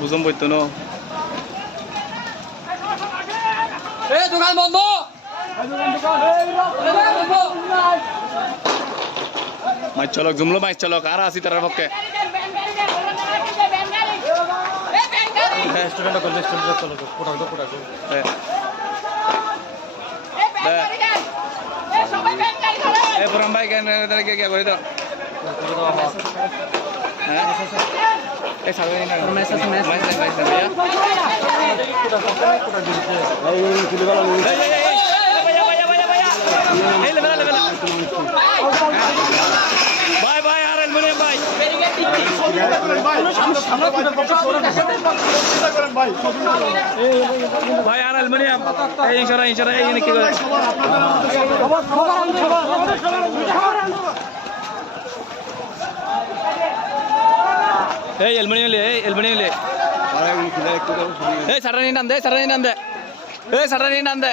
বুঝম বইতো না দোকান বন্ধ মাছ চলক জুমলো মাছ চলক আর আসি তার পক্ষে স্টুডেন্ট করলে স্টুডেন্ট চলো কোটা এ পুরাম ভাই কেন কে কে করে দাও হ্যাঁ এই সাড়ে না মেসেজ ভাইয়া ভাই ভাই আর অ্যালুমিনিয়াম ভাই ভাই আর অ্যালুমিনিয়াম এই ইনশাআল্লাহ এই কি করে এই অ্যালুমিনিয়াম লে এই সারানি নাম দে এই সারানি নাম দে